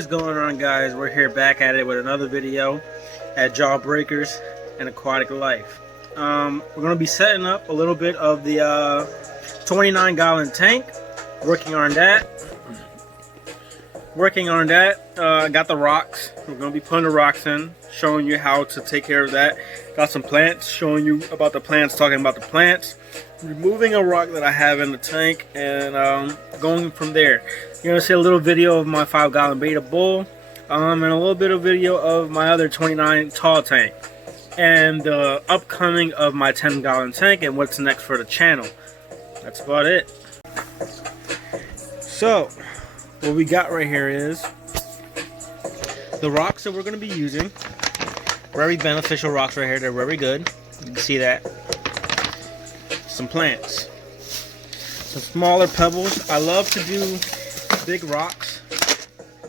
is going on, guys? We're here back at it with another video at Jawbreakers and Aquatic Life. We're going to be setting up a little bit of the 29-gallon tank, working on that. Got the rocks. We're going to be putting the rocks in, showing you how to take care of that. Got some plants, showing you about the plants, talking about the plants. Removing a rock that I have in the tank and going from there. You're going to see a little video of my 5-gallon beta bull and a little bit of video of my other 29 tall tank and the upcoming of my 10-gallon tank and what's next for the channel. That's about it. So what we got right here is the rocks that we're going to be using. Very beneficial rocks right here. They're very good. You can see that. Some plants, some smaller pebbles. I love to do big rocks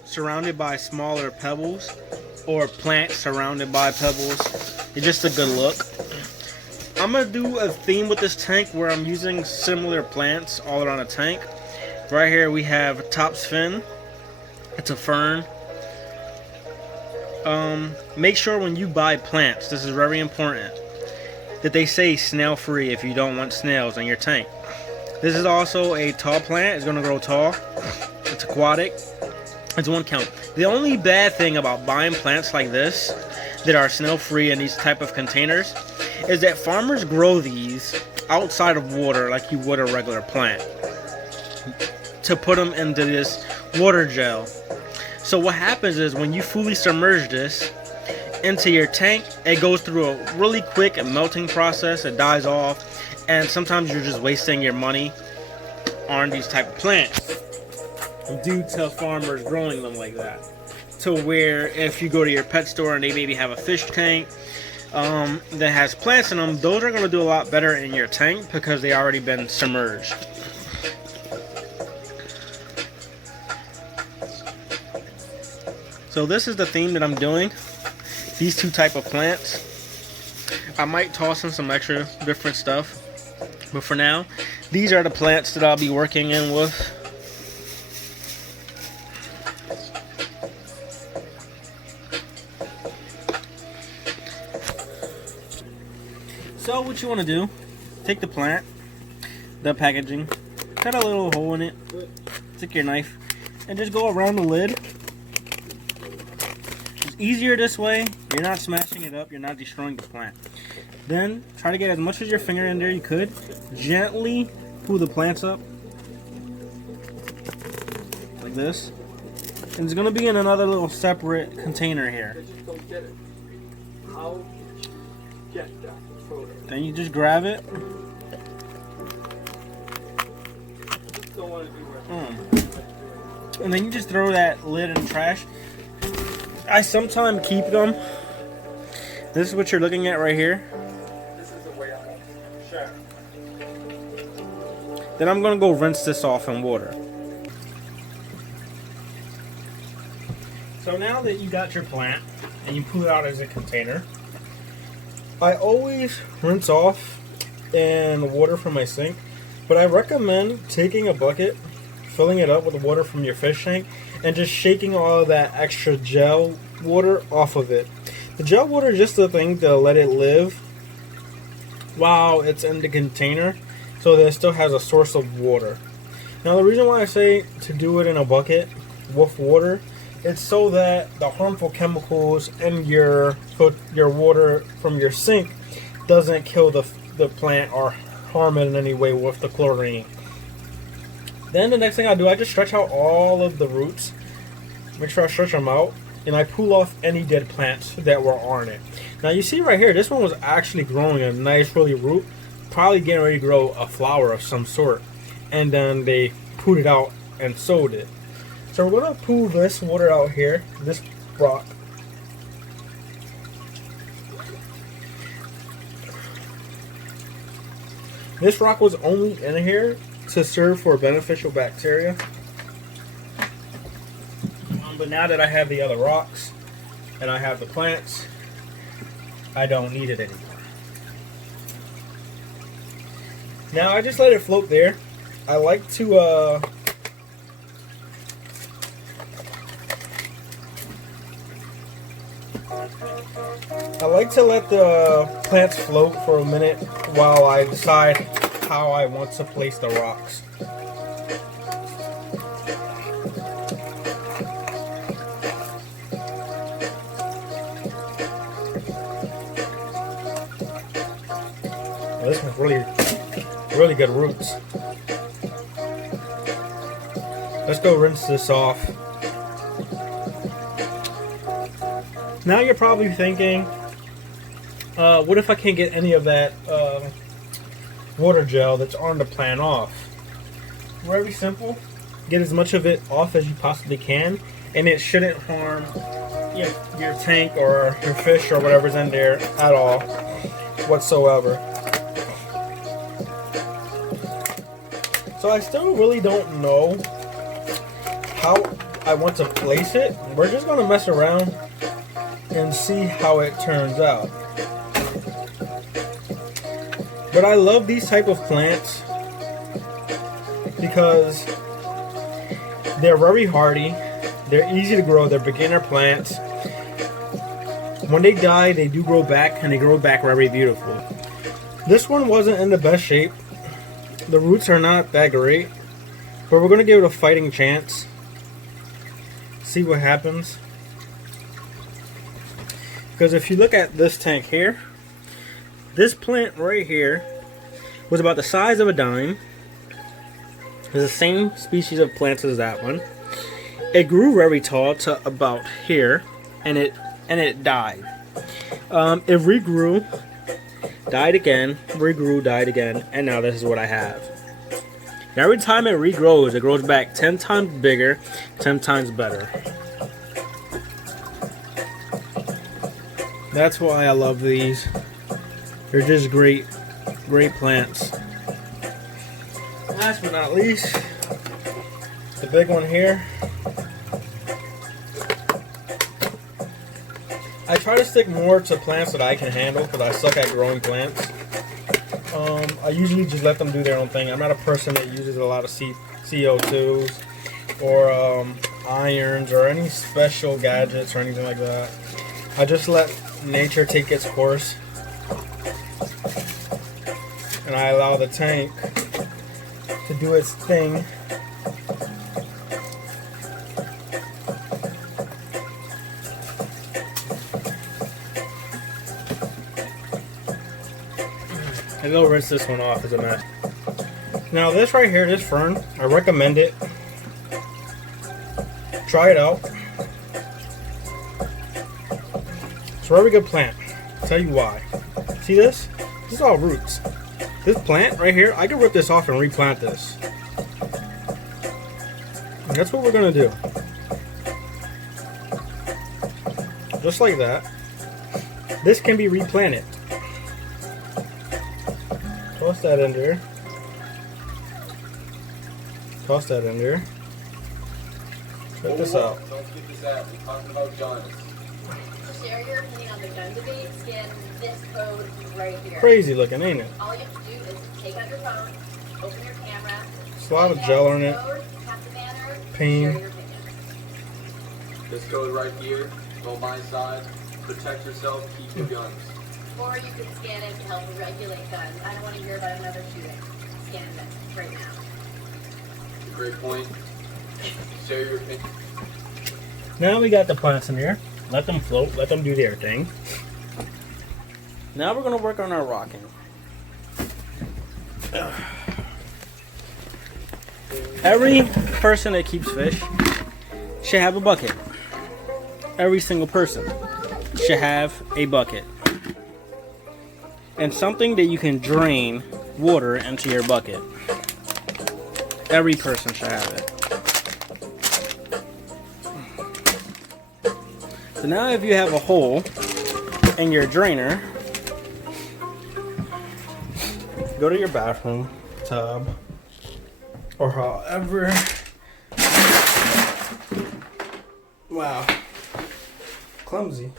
surrounded by smaller pebbles, or plants surrounded by pebbles. It's just a good look. I'm gonna do a theme with this tank where I'm using similar plants all around the tank. Right here we have Top's Fin. It's a fern. Make sure when you buy plants, this is very important, that they say snail free if you don't want snails in your tank. This is also a tall plant. It's going to grow tall. It's aquatic. It's 1 count. The only bad thing about buying plants like this that are snail free in these type of containers is that farmers grow these outside of water like you would a regular plant to put them into this water gel. So what happens is when you fully submerge this into your tank, it goes through a really quick melting process. It dies off, and sometimes you're just wasting your money on these type of plants due to farmers growing them like that. To where if you go to your pet store and they maybe have a fish tank that has plants in them, those are going to do a lot better in your tank because they already been submerged. So this is the theme that I'm doing. These 2 type of plants. I might toss in some extra different stuff, but for now these are the plants that I'll be working in with. So what you want to do, take the plant, the packaging, cut a little hole in it, stick your knife, and just go around the lid. Easier this way. You're not smashing it up, you're not destroying the plant. Then try to get as much as your finger in there you could. Gently pull the plants up like this, and it's going to be in another little separate container here. Then you just grab it, and then you just throw that lid in the trash. I sometimes keep them. This is what you're looking at right here. Then I'm going to go rinse this off in water. So now that you got your plant and you pull it out as a container, I always rinse off in water from my sink, but I recommend taking a bucket, filling it up with water from your fish tank, and just shaking all of that extra gel water off of it. The gel water is just a thing to let it live while it's in the container, so that it still has a source of water. Now the reason why I say to do it in a bucket with water, it's so that the harmful chemicals in your water from your sink doesn't kill the plant or harm it in any way with the chlorine. Then the next thing I do, I just stretch out all of the roots. Make sure I stretch them out. And I pull off any dead plants that were on it. Now you see right here, this one was actually growing a nice really root. Probably getting ready to grow a flower of some sort. And then they pulled it out and sowed it. So we're going to pull this water out here, this rock. This rock was only in here to serve for beneficial bacteria, but now that I have the other rocks and I have the plants, I don't need it anymore. Now I just let it float there. I like to I like to let the plants float for a minute while I decide how I want to place the rocks. Well, this one's really good roots. Let's go rinse this off. Now you're probably thinking, what if I can't get any of that water gel that's on the plant off? Very simple. Get as much of it off as you possibly can, and it shouldn't harm your tank or your fish or whatever's in there at all whatsoever. So I still really don't know how I want to place it. We're just gonna mess around and see how it turns out. But I love these type of plants because they're very hardy, they're easy to grow, they're beginner plants. When they die, they do grow back, and they grow back very beautiful. This one wasn't in the best shape. The roots are not that great, but we're going to give it a fighting chance. See what happens. Because if you look at this tank here, this plant right here was about the size of a dime. It's the same species of plants as that one. It grew very tall to about here, and it died. It regrew, died again, regrew, died again, and now this is what I have. Now every time it regrows, it grows back 10 times bigger, 10 times better. That's why I love these. They're just great plants. Last but not least, the big one here. I try to stick more to plants that I can handle because I suck at growing plants. I usually just let them do their own thing. I'm not a person that uses a lot of CO2s or irons or any special gadgets or anything like that. I just let nature take its course, and I allow the tank to do its thing. I go rinse this one off as a mess. Now this right here, this fern, I recommend it. Try it out. It's a very good plant. I'll tell you why. See this? This is all roots. This plant right here, I can rip this off and replant this. And that's what we're gonna do. Just like that. This can be replanted. Toss that in there. Toss that in there. Check this out. Don't skip this out. We're talking about guns. To share your opinion on the gun debate, scan this code right here. Crazy looking, ain't it? All you have to do is take out your phone, open your camera, There's a lot of gel on it. tap the banner, Pain. share your opinion. This code right here. Go my side. Protect yourself. Keep your guns. Or you could scan it to help regulate guns. I don't want to hear about another shooting. Scan this right now. Great point. Share your opinion. Now we got the plants in here. Let them float. Let them do their thing. Now we're going to work on our rocking. Every person that keeps fish should have a bucket. Every single person should have a bucket. And something that you can drain water into your bucket. Every person should have it. So now if you have a hole in your drainer, go to your bathroom tub or however. Wow. Clumsy.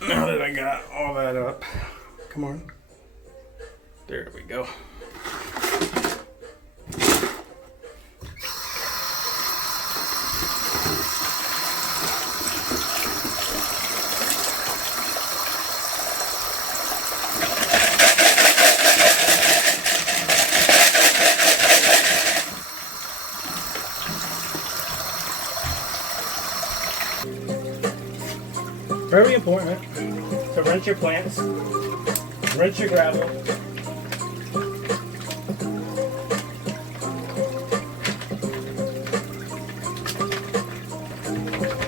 Now that I got all that up. Come on. There we go. important to rinse your plants, rinse your gravel.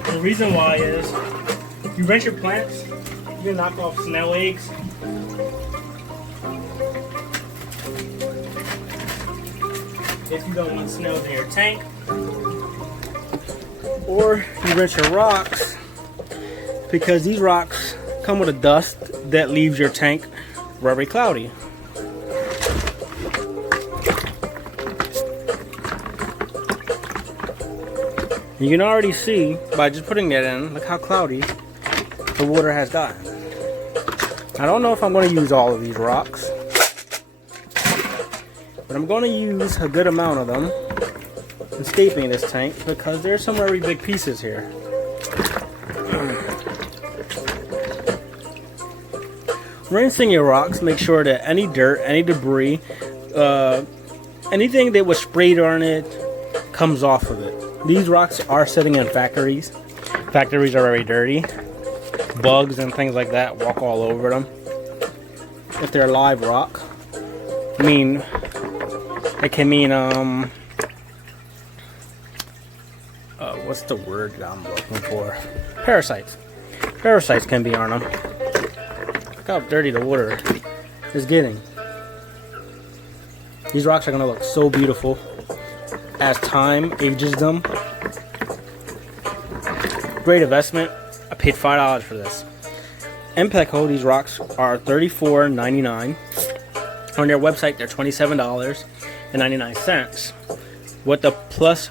The reason why is you rinse your plants, you can knock off snail eggs. If you don't want snails in your tank, or you rinse your rocks, because these rocks come with a dust that leaves your tank very cloudy. You can already see by just putting that in, look how cloudy the water has gotten. I don't know if I'm going to use all of these rocks, but I'm going to use a good amount of them in scaping this tank because there's some very big pieces here. Rinsing your rocks, make sure that any dirt, any debris, anything that was sprayed on it comes off of it. These rocks are sitting in factories. Factories are very dirty. Bugs and things like that walk all over them. If they're live rock, it can mean what's the word that I'm looking for? Parasites. Parasites can be on them. Look how dirty the water is getting. These rocks are gonna look so beautiful as time ages them. Great investment. I paid $5 for this. In Petco, these rocks are $34.99. On their website, they're $27.99. With the Plus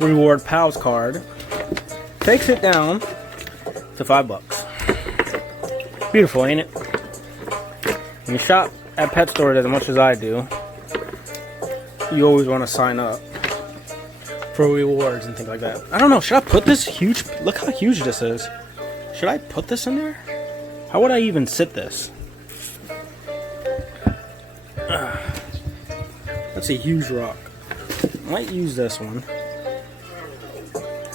Reward Pals card, takes it down to $5. Beautiful, ain't it? When you shop at pet stores as much as I do, you always want to sign up for rewards and things like that. I don't know, should I put this huge, look how huge this is. Should I put this in there? How would I even sit this? That's a huge rock. Might use this one.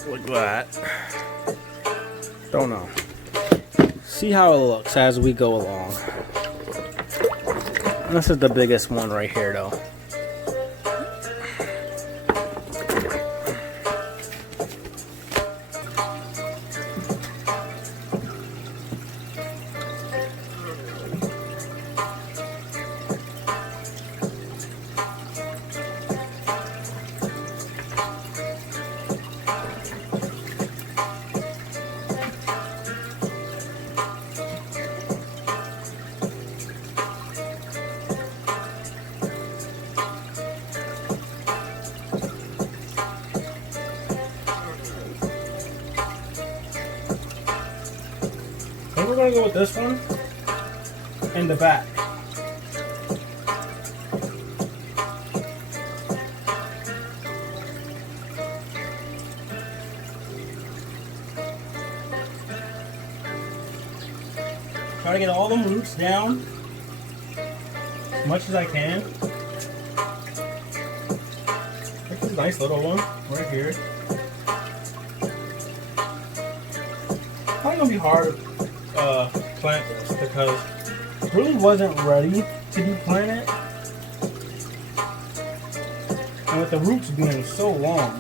Like that. Don't know. See how it looks as we go along. This is the biggest one right here though. I think we're going to go with this one in the back. Try to get all the roots down as much as I can. This is a nice little one right here. Probably going to be hard to plant this because it really wasn't ready to be planted, and with the roots being so long,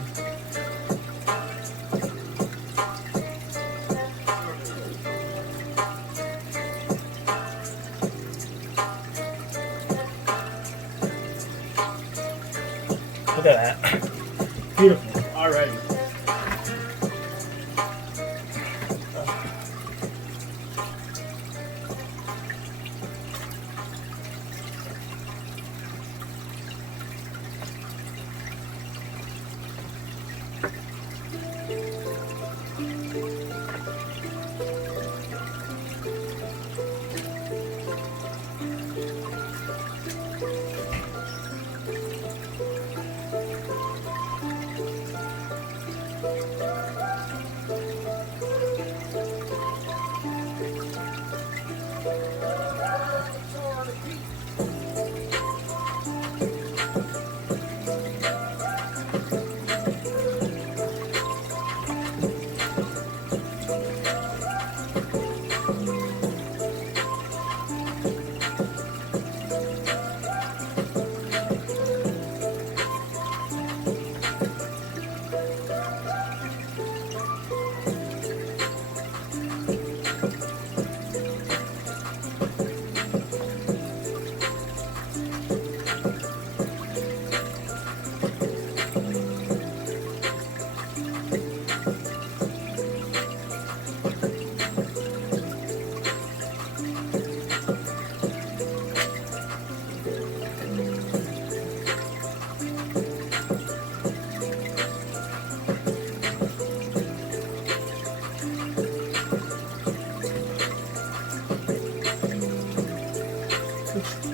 look at that, beautiful already.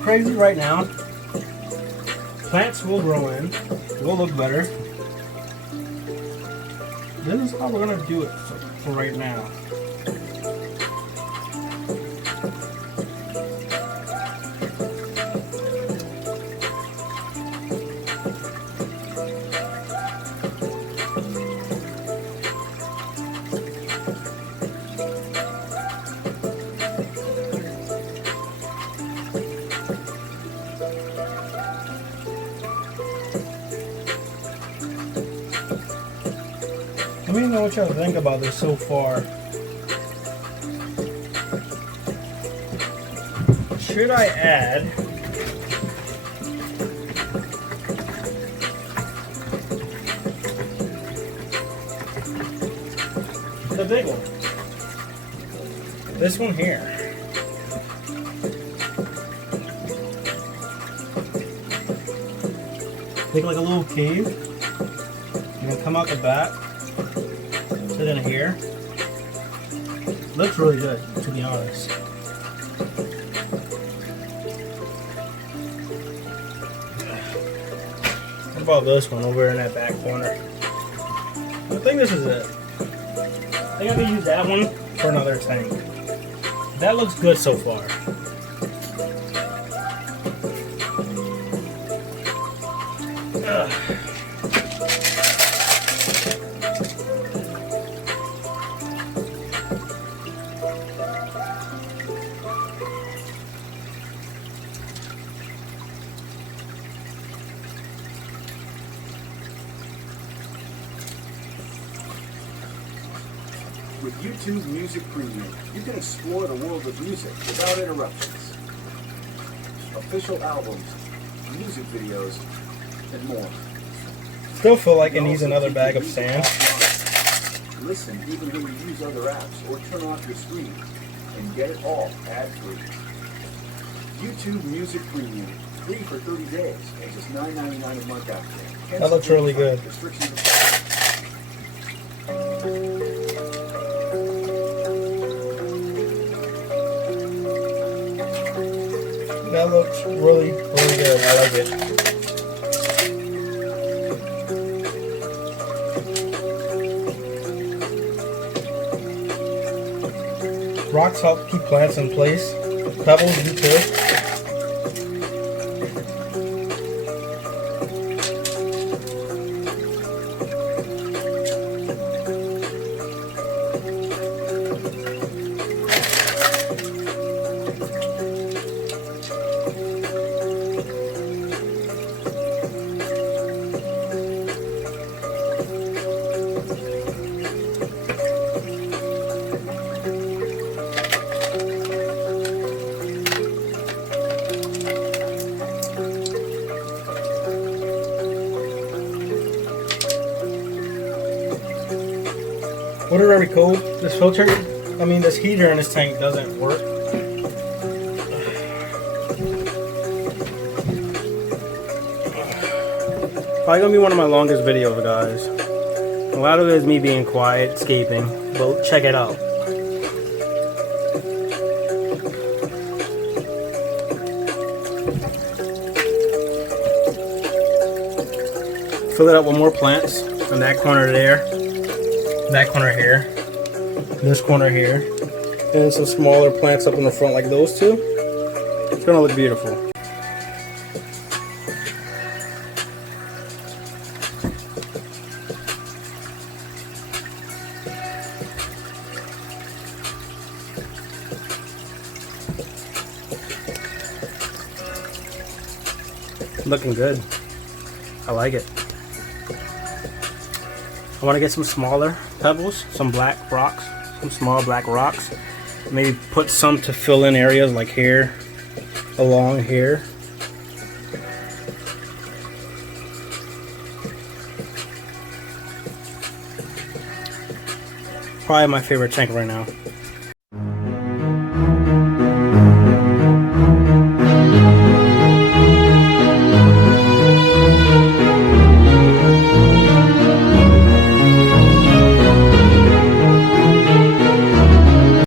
crazy right now. Plants will grow in, will look better. This is how we're gonna do it for right now. Let me know what y'all think about this so far. Should I add the big one? This one here. Make like a little cave. And then come out the back. Sit in here. Looks really good, to be honest. What about this one over in that back corner? I think this is it. I think I can use that one for another tank. That looks good so far. Ugh. With YouTube Music Premium, you can explore the world of music without interruptions. Official albums, music videos, and more. Still feel like it needs another bag of sand. Listen even when you use other apps or turn off your screen and get it all ad-free. YouTube Music Premium, free for 30 days and just $9.99 a month after. That looks really good. Restrictions apply. That looks really, really good. I like it. Rocks help keep plants in place. Pebbles do too. Water very cold. This filter, this heater in this tank doesn't work. Probably gonna be one of my longest videos, guys. A lot of it is me being quiet, escaping, but check it out. Fill it up with more plants in that corner there. That corner here, this corner here, and some smaller plants up in the front like those two. It's gonna look beautiful. Looking good. I like it. I want to get some smaller pebbles, some black rocks, some small black rocks. Maybe put some to fill in areas like here, along here. Probably my favorite tank right now.